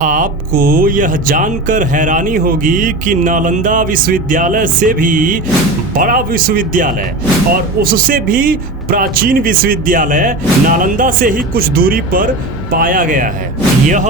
आपको यह जानकर हैरानी होगी कि नालंदा विश्वविद्यालय से भी बड़ा विश्वविद्यालय और उससे भी प्राचीन विश्वविद्यालय नालंदा से ही कुछ दूरी पर पाया गया है। यह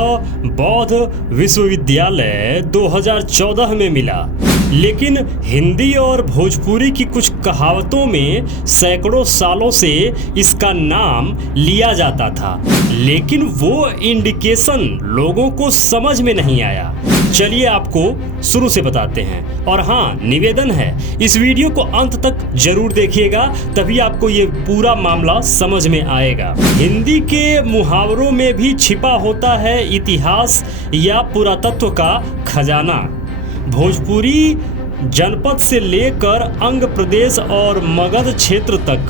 बौद्ध विश्वविद्यालय 2014 में मिला, लेकिन हिंदी और भोजपुरी की कुछ कहावतों में सैकड़ों सालों से इसका नाम लिया जाता था, लेकिन वो इंडिकेशन लोगों को समझ में नहीं आया। चलिए आपको शुरू से बताते हैं। और हाँ, निवेदन है, इस वीडियो को अंत तक जरूर देखिएगा, तभी आपको ये पूरा मामला समझ में आएगा। हिंदी के मुहावरों में भी छिपा होता है इतिहास या पुरातत्व का खजाना। भोजपुरी जनपद से लेकर अंग प्रदेश और मगध क्षेत्र तक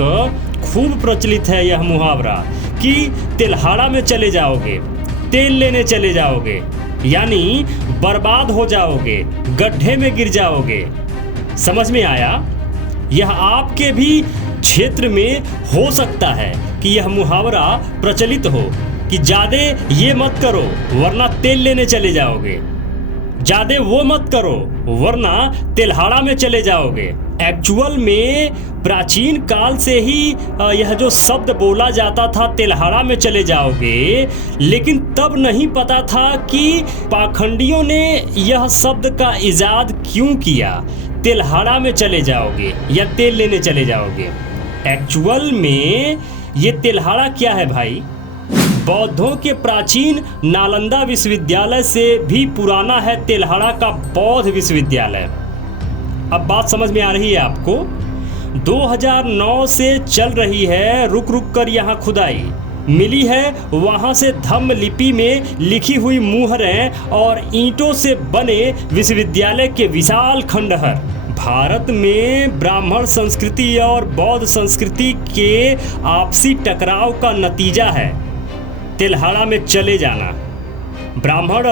खूब प्रचलित है यह मुहावरा कि तिल्हाड़ा में चले जाओगे, तेल लेने चले जाओगे, यानी बर्बाद हो जाओगे, गड्ढे में गिर जाओगे। समझ में आया? यह आपके भी क्षेत्र में हो सकता है कि यह मुहावरा प्रचलित हो कि ज्यादा ये मत करो वरना तेल लेने चले जाओगे, ज्यादा वो मत करो वरना तिल्हाड़ा में चले जाओगे। एक्चुअल में प्राचीन काल से ही यह जो शब्द बोला जाता था तिल्हाड़ा में चले जाओगे, लेकिन तब नहीं पता था कि पाखंडियों ने यह शब्द का इजाद क्यों किया। तिल्हाड़ा में चले जाओगे या तेल लेने चले जाओगे। एक्चुअल में ये तिल्हाड़ा क्या है भाई? बौद्धों के प्राचीन नालंदा विश्वविद्यालय से भी पुराना है तिल्हाड़ा का बौद्ध विश्वविद्यालय। अब बात समझ में आ रही है आपको? 2009 से चल रही है रुक रुक कर यहाँ खुदाई। मिली है वहाँ से धम्म लिपि में लिखी हुई मुहरें और ईंटों से बने विश्वविद्यालय के विशाल खंडहर। भारत में ब्राह्मण संस्कृति और बौद्ध संस्कृति के आपसी टकराव का नतीजा है तिल्हाड़ा में चले जाना। ब्राह्मण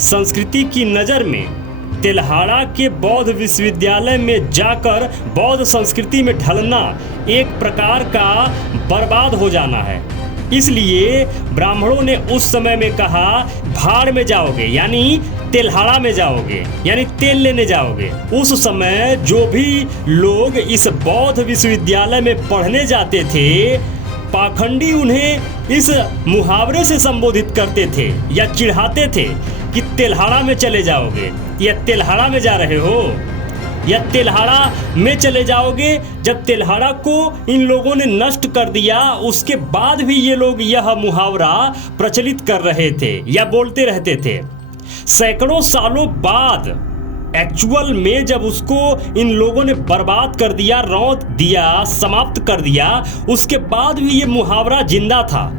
संस्कृति की नज़र में तिल्हाड़ा के बौद्ध विश्वविद्यालय में जाकर बौद्ध संस्कृति में ढलना एक प्रकार का बर्बाद हो जाना है। इसलिए ब्राह्मणों ने उस समय में कहा भाड़ में जाओगे, यानी तिल्हाड़ा में जाओगे, यानी तेल लेने जाओगे। उस समय जो भी लोग इस बौद्ध विश्वविद्यालय में पढ़ने जाते थे, पाखंडी उन्हें इस मुहावरे से संबोधित करते थे या चिढ़ाते थे कि तिल्हाड़ा में चले जाओगे या तिल्हाड़ा में जा रहे हो या तिल्हाड़ा में चले जाओगे। जब तिल्हाड़ा को इन लोगों ने नष्ट कर दिया, उसके बाद भी ये लोग यह मुहावरा प्रचलित कर रहे थे या बोलते रहते थे। सैकड़ों सालों बाद एक्चुअल में जब उसको इन लोगों ने बर्बाद कर दिया, रौंद दिया, समाप्त कर दिया, उसके बाद भी ये मुहावरा जिंदा था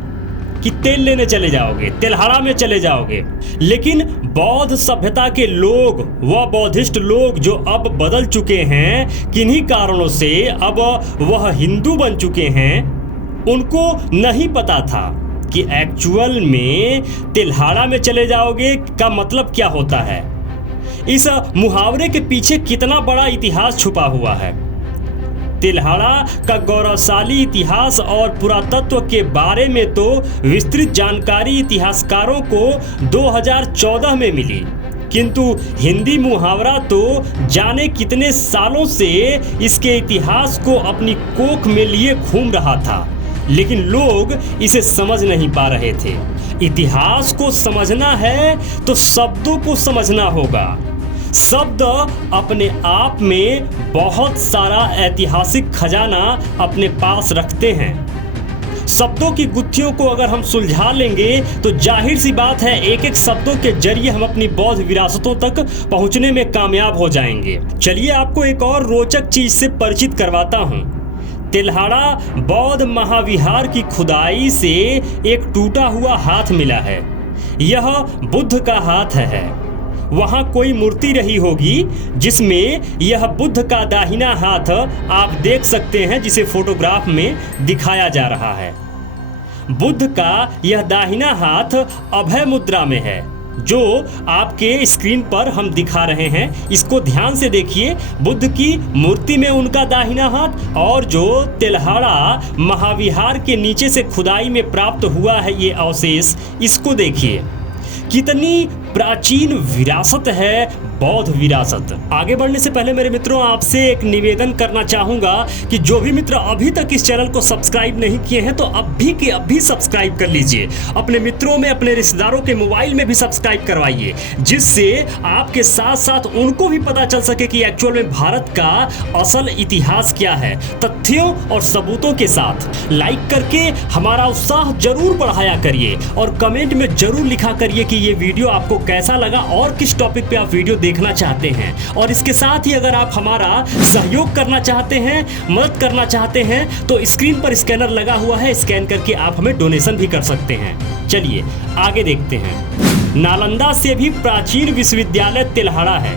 कि तेल लेने चले जाओगे, तिल्हाड़ा में चले जाओगे। लेकिन बौद्ध सभ्यता के लोग, वह बौद्धिस्ट लोग जो अब बदल चुके हैं, किन्हीं कारणों से अब वह हिंदू बन चुके हैं, उनको नहीं पता था कि एक्चुअल में तिल्हाड़ा में चले जाओगे का मतलब क्या होता है। इस मुहावरे के पीछे कितना बड़ा इतिहास छुपा हुआ है। तिल्हाड़ा का गौरवशाली इतिहास और पुरातत्व के बारे में तो विस्तृत जानकारी इतिहासकारों को 2014 में मिली, किंतु हिंदी मुहावरा तो जाने कितने सालों से इसके इतिहास को अपनी कोख में लिए घूम रहा था, लेकिन लोग इसे समझ नहीं पा रहे थे। इतिहास को समझना है तो शब्दों को समझना होगा। शब्द अपने आप में बहुत सारा ऐतिहासिक खजाना अपने पास रखते हैं। शब्दों की गुत्थियों को अगर हम सुलझा लेंगे तो जाहिर सी बात है एक एक शब्दों के जरिए हम अपनी बौद्ध विरासतों तक पहुंचने में कामयाब हो जाएंगे। चलिए आपको एक और रोचक चीज से परिचित करवाता हूं। तिल्हाड़ा बौद्ध महाविहार की खुदाई से एक टूटा हुआ हाथ मिला है। यह बुद्ध का हाथ है। वहाँ कोई मूर्ति रही होगी जिसमें यह बुद्ध का दाहिना हाथ आप देख सकते हैं, जिसे फोटोग्राफ में दिखाया जा रहा है। बुद्ध का यह दाहिना हाथ अभय मुद्रा में है, जो आपके स्क्रीन पर हम दिखा रहे हैं। इसको ध्यान से देखिए। बुद्ध की मूर्ति में उनका दाहिना हाथ और जो तिल्हाड़ा महाविहार के नीचे से खुदाई में प्राप्त हुआ है ये अवशेष, इसको देखिए। कितनी प्राचीन विरासत है बौद्ध विरासत। आगे बढ़ने से पहले मेरे मित्रों आपसे एक निवेदन करना चाहूंगा कि जो भी मित्र अभी तक इस चैनल को सब्सक्राइब नहीं किए हैं तो अभी के अभी सब्सक्राइब कर लीजिए। अपने मित्रों में, अपने रिश्तेदारों के मोबाइल में भी सब्सक्राइब करवाइए, जिससे आपके साथ साथ उनको भी पता चल सके कि एक्चुअल में भारत का असल इतिहास क्या है, तथ्यों और सबूतों के साथ। लाइक करके हमारा उत्साह जरूर बढ़ाया करिए और कमेंट में जरूर लिखा करिए कि ये वीडियो आपको कैसा लगा और किस टॉपिक पे आप वीडियो देखना चाहते हैं। और इसके साथ ही अगर आप हमारा सहयोग करना चाहते हैं, मदद करना चाहते हैं, तो स्क्रीन पर स्कैनर लगा हुआ है, स्कैन करके आप हमें डोनेशन भी कर सकते हैं। चलिए आगे देखते हैं। नालंदा से भी प्राचीन विश्वविद्यालय तिल्हाड़ा है।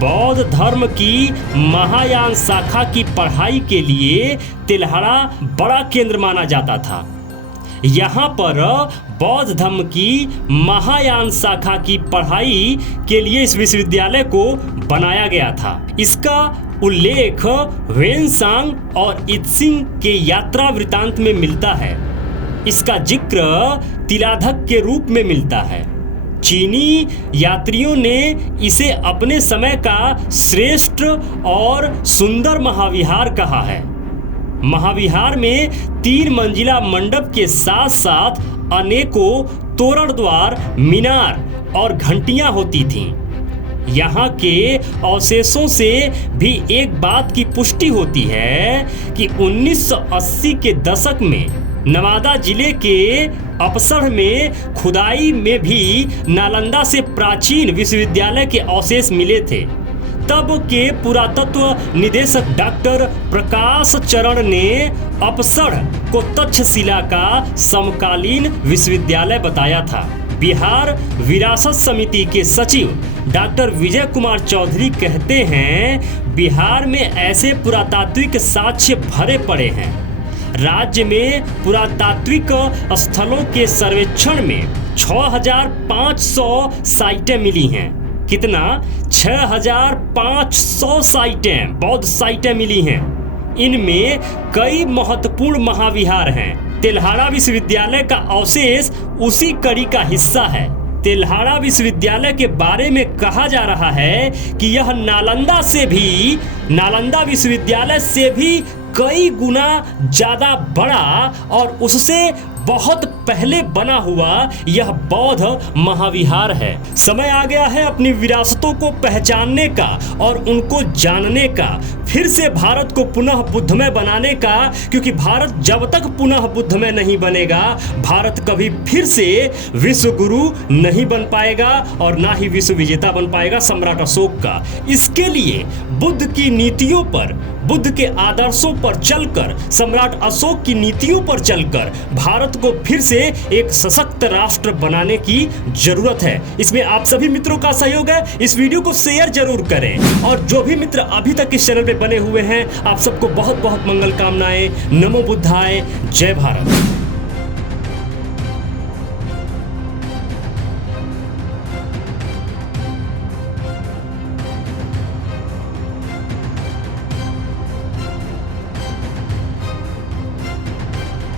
बौद्ध धर्म की महायान शाखा की पढ़ाई के लिए तिल्हाड़ा बड़ा केंद्र माना जाता था। यहाँ पर बौद्ध धर्म की महायान शाखा की पढ़ाई के लिए इस विश्वविद्यालय को बनाया गया था। इसका उल्लेख वेनसांग और इत्सिंग के यात्रा वृत्तांत में मिलता है। इसका जिक्र तिलाधक के रूप में मिलता है। चीनी यात्रियों ने इसे अपने समय का श्रेष्ठ और सुंदर महाविहार कहा है। महाविहार में 3 मंजिला मंडप के साथ साथ अनेकों तोरण द्वार, मीनार और घंटियां होती थीं। यहाँ के अवशेषों से भी एक बात की पुष्टि होती है कि 1980 के दशक में नवादा जिले के अपसर में खुदाई में भी नालंदा से प्राचीन विश्वविद्यालय के अवशेष मिले थे। तब के पुरातत्व निदेशक डॉक्टर प्रकाश चरण ने अपसर को तक्षशिला का समकालीन विश्वविद्यालय बताया था। बिहार विरासत समिति के सचिव डॉक्टर विजय कुमार चौधरी कहते हैं, बिहार में ऐसे पुरातात्विक साक्ष्य भरे पड़े हैं। राज्य में पुरातात्विक स्थलों के सर्वेक्षण में 6500 साइटें मिली हैं। कितना? 6500 साइटें, बौद्ध साइटें मिली हैं। इनमें कई महत्वपूर्ण महाविहार हैं। तिल्हाड़ा विश्वविद्यालय का अवशेष उसी कड़ी का हिस्सा है। तिल्हाड़ा विश्वविद्यालय के बारे में कहा जा रहा है कि यह नालंदा विश्वविद्यालय से भी कई गुना ज्यादा बड़ा और उससे बहुत पहले बना हुआ यह बौद्ध महाविहार है। समय आ गया है अपनी विरासतों को पहचानने का और उनको जानने का, फिर से भारत को पुनः बुद्धमय बनाने का, क्योंकि भारत जब तक पुनः बुद्धमय नहीं बनेगा, भारत कभी फिर से विश्व गुरु नहीं बन पाएगा और ना ही विश्व विजेता बन पाएगा सम्राट अशोक का। इसके लिए बुद्ध की नीतियों पर, बुद्ध के आदर्शों पर चलकर, सम्राट अशोक की नीतियों पर चलकर भारत को फिर से एक सशक्त राष्ट्र बनाने की जरूरत है। इसमें आप सभी मित्रों का सहयोग है। इस वीडियो को शेयर जरूर करें और जो भी मित्र अभी तक इस चैनल पे बने हुए हैं, आप सबको बहुत बहुत मंगल कामनाएं। नमो बुद्धाय, जय भारत।